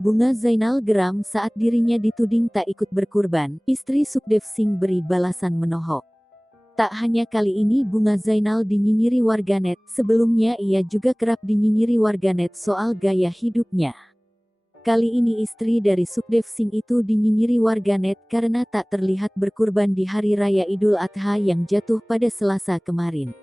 Bunga Zainal geram saat dirinya dituding tak ikut berkurban, istri Sukhdev Singh beri balasan menohok. Tak hanya kali ini Bunga Zainal dinyinyiri warganet, sebelumnya ia juga kerap dinyinyiri warganet soal gaya hidupnya. Kali ini istri dari Sukhdev Singh itu dinyinyiri warganet karena tak terlihat berkurban di Hari Raya Idul Adha yang jatuh pada Selasa kemarin.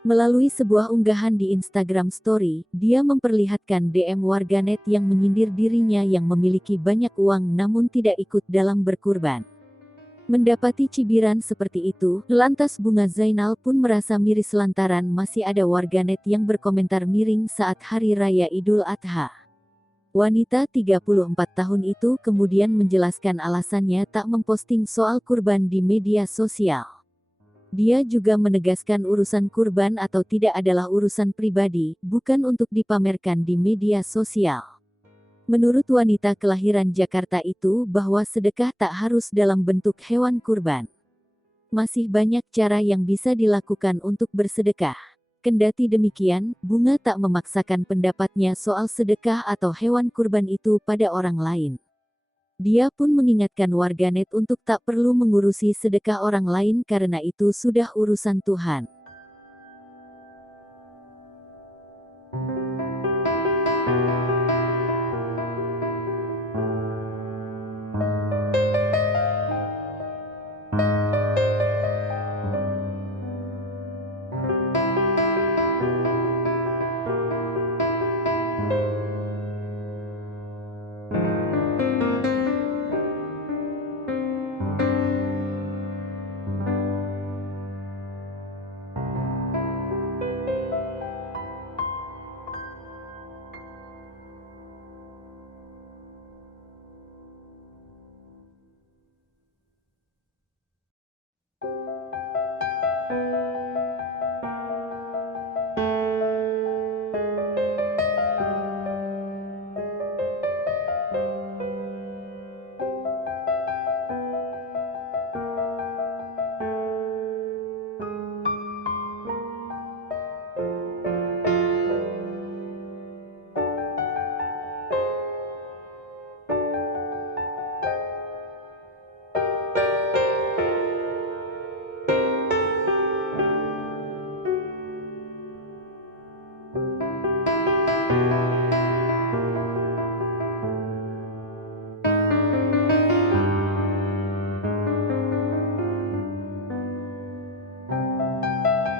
Melalui sebuah unggahan di Instagram Story, dia memperlihatkan DM warganet yang menyindir dirinya yang memiliki banyak uang namun tidak ikut dalam berkurban. Mendapati cibiran seperti itu, lantas Bunga Zainal pun merasa miris lantaran masih ada warganet yang berkomentar miring saat Hari Raya Idul Adha. Wanita 34 tahun itu kemudian menjelaskan alasannya tak memposting soal kurban di media sosial. Dia juga menegaskan urusan kurban atau tidak adalah urusan pribadi, bukan untuk dipamerkan di media sosial. Menurut wanita kelahiran Jakarta itu bahwa sedekah tak harus dalam bentuk hewan kurban. Masih banyak cara yang bisa dilakukan untuk bersedekah. Kendati demikian, Bunga tak memaksakan pendapatnya soal sedekah atau hewan kurban itu pada orang lain. Dia pun mengingatkan warganet untuk tak perlu mengurusi sedekah orang lain karena itu sudah urusan Tuhan.